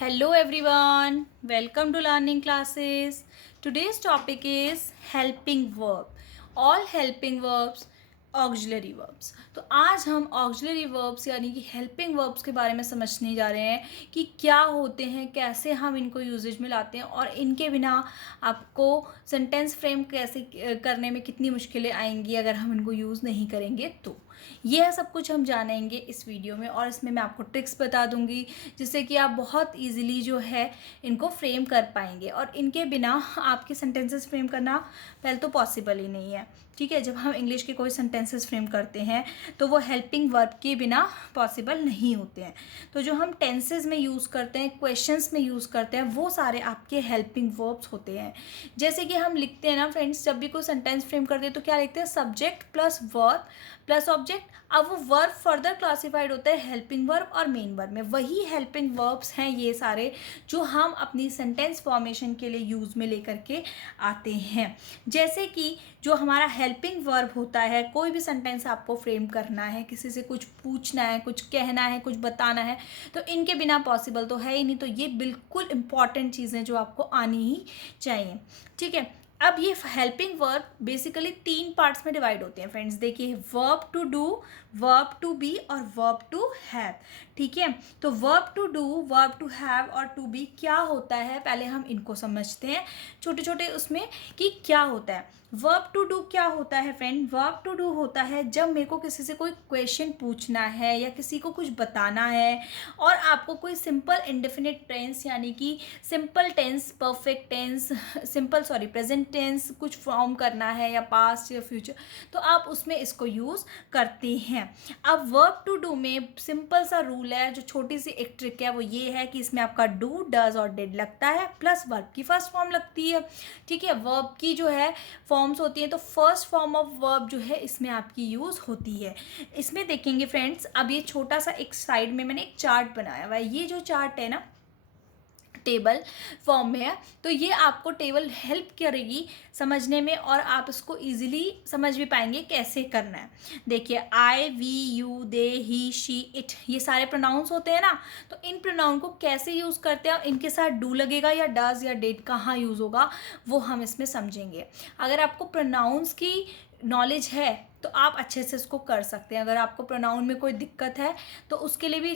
Hello everyone, welcome to learning classes. Today's topic is helping verb. All helping verbs auxiliary verbs. तो आज हम auxiliary verbs यानी कि helping verbs के बारे में समझने जा रहे हैं कि क्या होते हैं, कैसे हम इनको यूजेज में लाते हैं और इनके बिना आपको सेंटेंस फ्रेम कैसे करने में कितनी मुश्किलें आएंगी अगर हम इनको यूज़ नहीं करेंगे। तो यह सब कुछ हम जानेंगे इस वीडियो में और इसमें मैं आपको ट्रिक्स बता दूंगी जिससे कि आप बहुत ईजिली जो है इनको फ्रेम कर पाएंगे और इनके बिना आपके सेंटेंसेस फ्रेम करना पहले तो पॉसिबल ही नहीं है। ठीक है, जब हम इंग्लिश के कोई सेंटेंसेस फ्रेम करते हैं तो वो हेल्पिंग वर्ब के बिना पॉसिबल नहीं होते हैं। तो जो हम टेंसेस में यूज़ करते हैं, क्वेश्चंस में यूज़ करते हैं, वो सारे आपके हेल्पिंग वर्ब्स होते हैं। जैसे कि हम लिखते हैं ना फ्रेंड्स, जब भी कोई सेंटेंस फ्रेम करते हैं तो क्या लिखते हैं, subject plus verb plus object. अब वो वर्ब फर्दर क्लासिफाइड होता है हेल्पिंग वर्ब और मेन वर्ब में। वही हेल्पिंग वर्ब्स हैं ये सारे जो हम अपनी सेंटेंस फॉर्मेशन के लिए यूज़ में लेकर के आते हैं। जैसे कि जो हमारा हेल्पिंग वर्ब होता है, कोई भी सेंटेंस आपको फ्रेम करना है, किसी से कुछ पूछना है, कुछ कहना है, कुछ बताना है, तो इनके बिना पॉसिबल तो है ही नहीं। तो ये बिल्कुल इंपॉर्टेंट चीज़ें जो आपको आनी ही चाहिए। ठीक है, अब ये हेल्पिंग वर्ब बेसिकली 3 पार्ट्स में डिवाइड होते हैं फ्रेंड्स। देखिए, verb to do, verb to be और वर्ब टू हैव। ठीक है, तो verb to do, verb to have और टू बी क्या होता है, पहले हम इनको समझते हैं छोटे छोटे उसमें कि क्या होता है। वर्ब टू डू क्या होता है फ्रेंड? वर्ब टू डू होता है जब मेरे को किसी से कोई क्वेश्चन पूछना है या किसी को कुछ बताना है और आपको कोई सिंपल इंडेफिनिट टेंस यानी कि simple tense, perfect tense, present tense कुछ फॉर्म करना है या पास्ट या फ्यूचर, तो आप उसमें इसको यूज़ करते हैं। अब वर्ब टू डू में सिंपल सा रूल है, जो छोटी सी एक ट्रिक है, वो ये है कि इसमें आपका डू, डज और डिड लगता है प्लस वर्ब की फर्स्ट फॉर्म लगती है। ठीक है, वर्ब की जो है फॉर्म्स होती हैं तो फर्स्ट फॉर्म ऑफ वर्ब जो है इसमें आपकी यूज़ होती है। इसमें देखेंगे फ्रेंड्स, अब ये छोटा सा एक साइड में मैंने एक चार्ट बनाया हुआ है। ये जो चार्ट है ना, टेबल फॉर्म में है, तो ये आपको टेबल हेल्प करेगी समझने में और आप इसको इजीली समझ भी पाएंगे कैसे करना है। देखिए, I, we, you, they, he, she, it, ये सारे प्रोनाउंस होते हैं ना, तो इन प्रोनाउन को कैसे यूज़ करते हैं और इनके साथ डू लगेगा या डज या डिड कहाँ यूज़ होगा वो हम इसमें समझेंगे। अगर आपको प्रोनाउंस की नॉलेज है तो आप अच्छे से इसको कर सकते हैं। अगर आपको प्रोनाउन में कोई दिक्कत है तो उसके लिए भी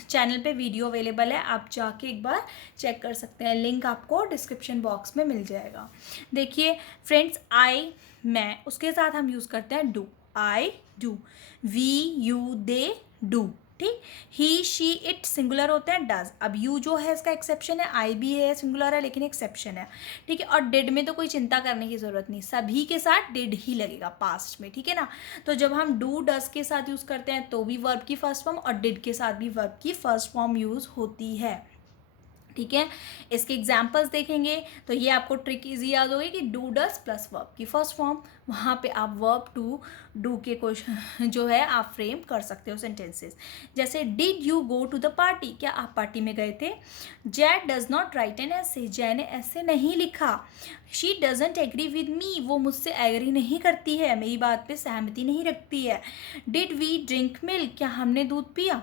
चैनल पे वीडियो अवेलेबल है, आप जाके एक बार चेक कर सकते हैं। लिंक आपको डिस्क्रिप्शन बॉक्स में मिल जाएगा। देखिए फ्रेंड्स, आई, मैं, उसके साथ हम यूज़ करते हैं do, I do. We, you, they, do. ठीक, ही, शी, इट सिंगुलर होते हैं, डज। अब यू जो है इसका एक्सेप्शन है, आई भी है सिंगुलर है लेकिन एक्सेप्शन है। ठीक है, और डिड में तो कोई चिंता करने की ज़रूरत नहीं, सभी के साथ डिड ही लगेगा पास्ट में। ठीक है ना, तो जब हम डू, डज के साथ यूज़ करते हैं तो भी वर्ब की फर्स्ट फॉर्म और डिड के साथ भी वर्ब की फर्स्ट फॉर्म यूज़ होती है। ठीक है, इसके एग्जाम्पल्स देखेंगे तो ये आपको ट्रिक इजी याद होगी कि डू, डज प्लस वर्ब की फर्स्ट फॉर्म, वहाँ पे आप वर्ब टू डू के क्वेश्चन जो है आप फ्रेम कर सकते हो सेंटेंसेस। जैसे did you go to the party, क्या आप पार्टी में गए थे? Jade does not write an essay, जय ने ऐसे नहीं लिखा। She doesn't agree with me, वो मुझसे एग्री नहीं करती है, मेरी बात पे सहमति नहीं रखती है। डिड वी ड्रिंक मिल्क, क्या हमने दूध पिया?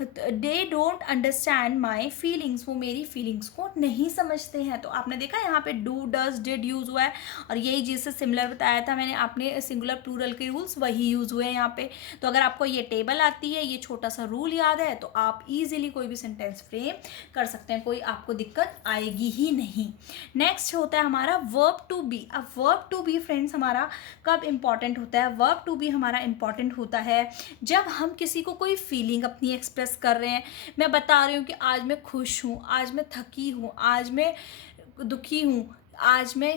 They don't understand my feelings, वो मेरी फीलिंग्स को नहीं समझते हैं। तो आपने देखा यहाँ पे डू, डज, डिड यूज़ हुआ है और यही जिससे सिमिलर बताया था मैंने, आपने सिंगुलर प्लूरल के रूल्स वही यूज़ हुए हैं यहाँ पे। तो अगर आपको ये टेबल आती है, ये छोटा सा रूल याद है, तो आप इजीली कोई भी सेंटेंस फ्रेम कर सकते हैं, कोई आपको दिक्कत आएगी ही नहीं। नेक्स्ट होता है हमारा वर्ब टू बी। अब वर्ब टू बी फ्रेंड्स हमारा कब इंपॉर्टेंट होता है? वर्ब टू बी हमारा इंपॉर्टेंट होता है जब हम किसी को कोई फीलिंग अपनी एक्सप्रेस कर रहे हैं। मैं बता रही हूँ कि आज मैं खुश हूँ, आज मैं थकी हूँ, आज मैं दुखी हूँ, आज मैं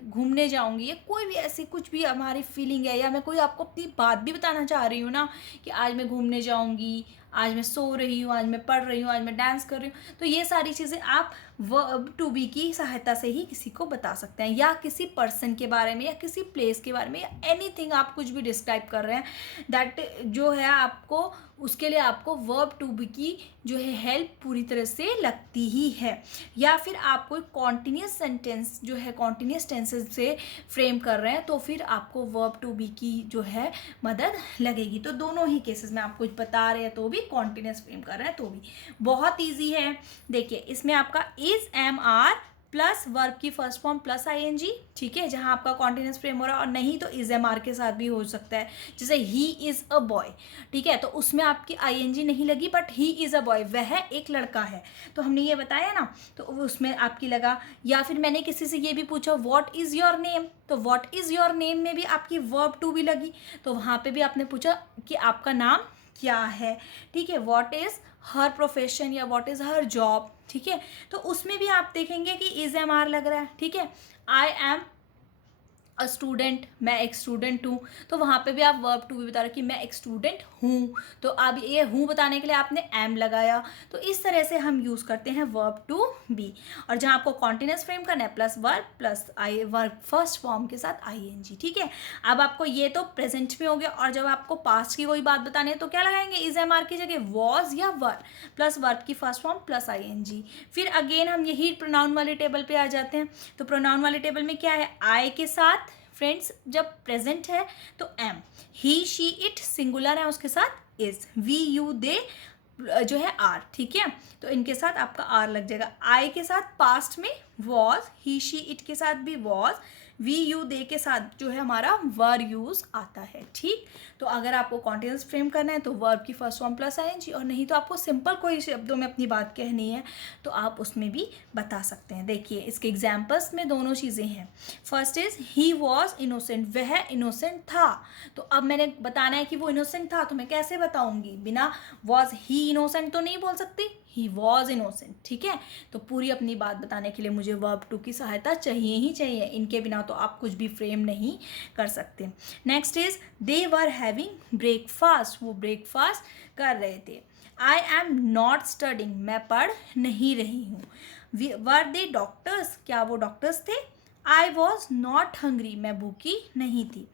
घूमने जाऊंगी, या कोई भी ऐसी कुछ भी हमारी फीलिंग है, या मैं कोई आपको अपनी बात भी बताना चाह रही हूँ ना कि आज मैं घूमने जाऊंगी, आज मैं सो रही हूँ, आज मैं पढ़ रही हूँ, आज मैं डांस कर रही हूँ, तो ये सारी चीज़ें आप वर्ब टू बी की सहायता से ही किसी को बता सकते हैं, या किसी पर्सन के बारे में या किसी प्लेस के बारे में या एनीथिंग आप कुछ भी डिस्क्राइब कर रहे हैं, दैट जो है आपको उसके लिए आपको वर्ब टू बी की जो है हेल्प पूरी तरह से लगती ही है। या फिर आप कोई कॉन्टिन्यूस सेंटेंस जो है कॉन्टिन्यूस टेंसेस से फ्रेम कर रहे हैं तो फिर आपको वर्ब टू बी की जो है मदद लगेगी। तो दोनों ही केसेस में आप कुछ बता रहे हैं तो भी भी कॉन्टिन्यूस फ्रेम कर रहे हैं तो भी बहुत ईजी है। देखिए इसमें आपका is am are plus verb की फर्स्ट फॉर्म प्लस आईएनजी, ठीक है, जहां आपका कॉन्टिन्यूस फ्रेम हो रहा है, और नहीं तो इज एम आर के साथ भी हो सकता है, जैसे ही इज अ बॉय, ठीक है, तो उसमें आपकी आईएनजी नहीं लगी but he is a boy, वह एक लड़का है, तो हमने ये बताया ना, तो उसमें आपकी लगा। या फिर मैंने किसी से ये भी पूछा व्हाट इज योर नेम, तो व्हाट इज योर नेम में भी आपकी वर्ब टू भी लगी, तो वहां पे भी आपने पूछा कि आपका नाम क्या है, ठीक है, व्हाट इज हर प्रोफेशन या व्हाट इज हर जॉब, ठीक है, तो उसमें भी आप देखेंगे कि इज एम आर लग रहा है, ठीक है। आई एम अ स्टूडेंट, मैं एक स्टूडेंट हूँ, तो वहाँ पे भी आप वर्ब टू भी बता रहे कि मैं एक स्टूडेंट हूँ, तो अब ये हूँ बताने के लिए आपने एम लगाया, तो इस तरह से हम यूज़ करते हैं वर्ब टू बी। और जहाँ आपको कॉन्टिन्यूस फ्रेम करना है प्लस वर्ब प्लस आई वर्ब फर्स्ट फॉर्म के साथ आईएनजी, ठीक है। अब आपको ये तो प्रेजेंट में हो गया, और जब आपको पास्ट की कोई बात बतानी है तो क्या लगाएंगे, इज एम आर की जगह वॉज या वर प्लस वर्ब की फर्स्ट फॉर्म प्लस आईएनजी। फिर अगेन हम यही प्रोनाउन वाले टेबल पे आ जाते हैं, तो प्रोनाउन वाले टेबल में क्या है, आई के साथ फ्रेंड्स जब प्रेजेंट है तो am, he she it singular है उसके साथ इज, वी यू दे जो है आर, ठीक है, तो इनके साथ आपका आर लग जाएगा। आई के साथ पास्ट में वॉज, ही शी इट के साथ भी वॉज, वी यू दे के साथ जो है हमारा वर यूज आता है, ठीक। तो अगर आपको कॉन्टिन्यूस फ्रेम करना है तो वर्ब की फर्स्ट फॉर्म प्लस आईएनजी, और नहीं तो आपको सिंपल कोई शब्दों में अपनी बात कहनी है तो आप उसमें भी बता सकते हैं। देखिए इसके एग्जाम्पल्स में दोनों चीज़ें हैं। First is he was innocent, वह इनोसेंट था, तो अब मैंने बताना है कि वो इनोसेंट था, तो मैं कैसे बताऊंगी, बिना वॉज ही इनोसेंट तो नहीं बोल सकती, ही वॉज इनोसेंट, ठीक है। तो पूरी अपनी बात बताने के लिए मुझे वर्ब टू की सहायता चाहिए ही चाहिए, इनके बिना तो आप कुछ भी फ्रेम नहीं कर सकते। Next is they were having breakfast, वो ब्रेकफास्ट कर रहे थे। आई एम नॉट स्टडिंग, मैं पढ़ नहीं रही हूँ। वर दे डॉक्टर्स, क्या वो डॉक्टर्स थे। आई वॉज नॉट हंग्री, मैं भूखी नहीं थी।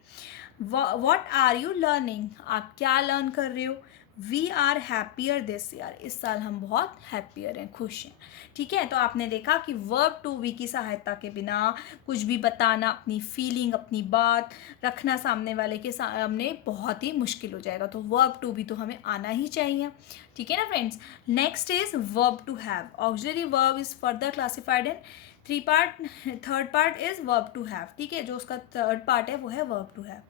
वॉट आर यू लर्निंग, आप क्या लर्न कर रहे हो। We are happier this year, इस साल हम बहुत हैप्पियर हैं, खुश हैं, ठीक है। तो आपने देखा कि वर्ब टू बी की सहायता के बिना कुछ भी बताना, अपनी फीलिंग, अपनी बात रखना सामने वाले के सामने बहुत ही मुश्किल हो जाएगा, तो वर्ब टू बी तो हमें आना ही चाहिए, ठीक है ना friends. Next is verb to have, auxiliary verb is further classified in three part, third part is verb to have, ठीक है, जो उसका थर्ड पार्ट है वो है verb to have.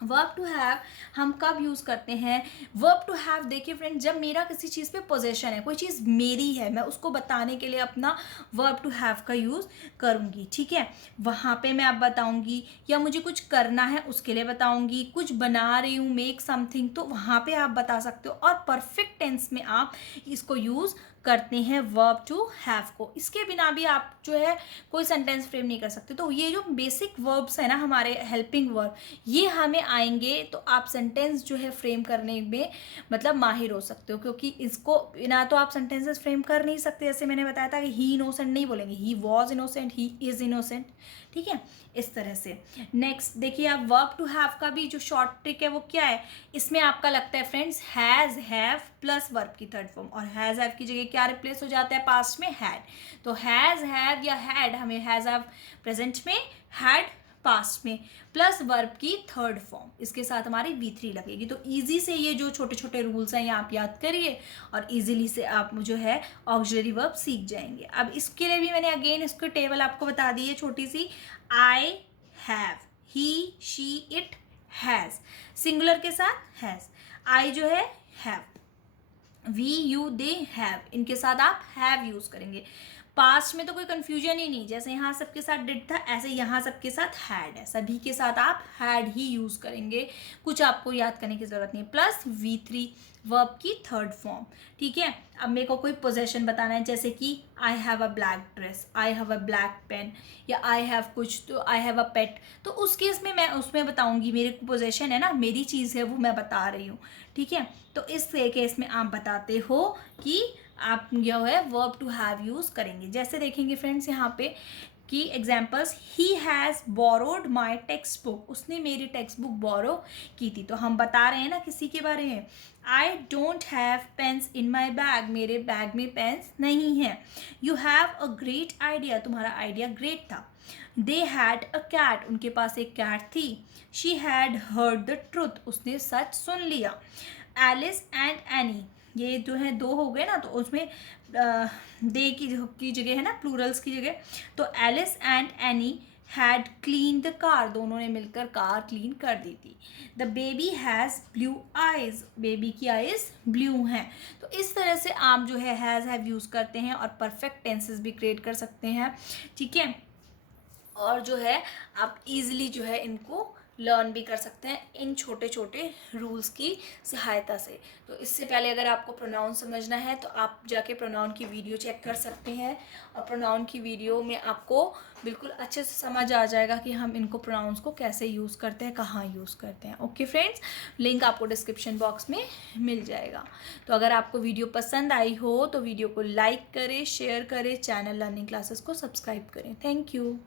Verb to have हम कब यूज़ करते हैं, वर्ब टू हैव देखिए फ्रेंड, जब मेरा किसी चीज़ पे पोजेशन है, कोई चीज़ मेरी है, मैं उसको बताने के लिए अपना वर्ब टू हैव का यूज़ करूँगी, ठीक है। वहाँ पे मैं अब बताऊँगी, या मुझे कुछ करना है उसके लिए बताऊँगी, कुछ बना रही हूँ, मेक समथिंग, तो वहाँ पे आप बता सकते हो, और परफेक्ट टेंस में आप इसको यूज़ करते हैं वर्ब टू हैव को, इसके बिना भी आप जो है कोई सेंटेंस फ्रेम नहीं कर सकते। तो ये जो बेसिक वर्ब्स है ना हमारे हेल्पिंग वर्ब, ये हमें आएंगे तो आप सेंटेंस जो है फ्रेम करने में मतलब माहिर हो सकते हो, क्योंकि इसको बिना तो आप सेंटेंसेस फ्रेम कर नहीं सकते। जैसे मैंने बताया था कि ही इनोसेंट नहीं बोलेंगे, he was innocent, he is innocent, ठीक है, इस तरह से। नेक्स्ट देखिए आप वर्ब टू हैव का भी जो शॉर्ट ट्रिक है वो क्या है, इसमें आपका लगता है friends has have plus verb की थर्ड फॉर्म, और हैज़ हैव की जगह क्या रिप्लेस हो जाता है पास्ट में, हैड, तो हैज़ हैव या हैड, हमें हैज़ हैव प्रेजेंट में, हैड पास्ट में, प्लस वर्ब की थर्ड फॉर्म, इसके साथ हमारी V3 लगेगी। तो इजी से ये जो छोटे छोटे रूल्स हैं ये आप याद करिए, और इजीली से आप जो है ऑक्सिलरी वर्ब सीख जाएंगे। अब इसके लिए भी मैंने अगेन इसको टेबल आपको बता दी है छोटी सी, I have, he she it has, singular के साथ हैज़, आई जो है have, we you they have, इनके साथ आप हैव यूज करेंगे। पास्ट में तो कोई कंफ्यूजन ही नहीं, जैसे यहाँ सबके साथ डिड था ऐसे यहाँ सबके साथ हैड है, सभी के साथ आप हैड ही यूज करेंगे, कुछ आपको याद करने की जरूरत नहीं। प्लस V3 वर्ब की थर्ड फॉर्म, ठीक है। अब मेरे को कोई पोजेशन बताना है, जैसे कि I have a black dress, I have a black pen, या आई हैव कुछ, तो आई हैव अ पेट, तो उस केस में मैं उसमें बताऊंगी, मेरी पोजेशन है ना, मेरी चीज़ है वो मैं बता रही हूँ, ठीक है। तो इस केस में आप बताते हो कि आप जो है वर्ब टू हैव यूज़ करेंगे। जैसे देखेंगे फ्रेंड्स यहाँ पे कि examples, he has borrowed my text book, उसने मेरी टेक्स्ट बुक बोरो की थी, तो हम बता रहे हैं ना किसी के बारे में। I don't have pens in my bag, मेरे बैग में पेन्स नहीं हैं। You have a great idea, तुम्हारा आइडिया ग्रेट था। दे हैड अ कैट, उनके पास एक कैट थी। She had heard the truth, उसने सच सुन लिया। एलिस एंड एनी, ये जो है दो हो गए ना, तो उसमें दे की जगह है ना, प्लूरल्स की जगह, तो Alice and Annie had clean the car, दोनों ने मिलकर कार क्लीन कर दी थी। The baby has blue eyes, baby की आइज ब्लू हैं। तो इस तरह से आप जो है हैज़ हैव यूज़ करते हैं और परफेक्ट टेंसेस भी क्रिएट कर सकते हैं, ठीक है। और जो है आप इजीली जो है इनको लर्न भी कर सकते हैं इन छोटे छोटे रूल्स की सहायता से। तो इससे पहले अगर आपको प्रोनाउन समझना है तो आप जाके प्रोनाउन की वीडियो चेक कर सकते हैं, और प्रोनाउन की वीडियो में आपको बिल्कुल अच्छे से समझ आ जाएगा कि हम इनको प्रोनाउंस को कैसे यूज़ करते हैं, कहाँ यूज़ करते हैं। ओके फ्रेंड्स, लिंक आपको डिस्क्रिप्शन बॉक्स में मिल जाएगा। तो अगर आपको वीडियो पसंद आई हो तो वीडियो को लाइक करें, शेयर करें, चैनल लर्निंग क्लासेस को सब्सक्राइब करें। Thank you.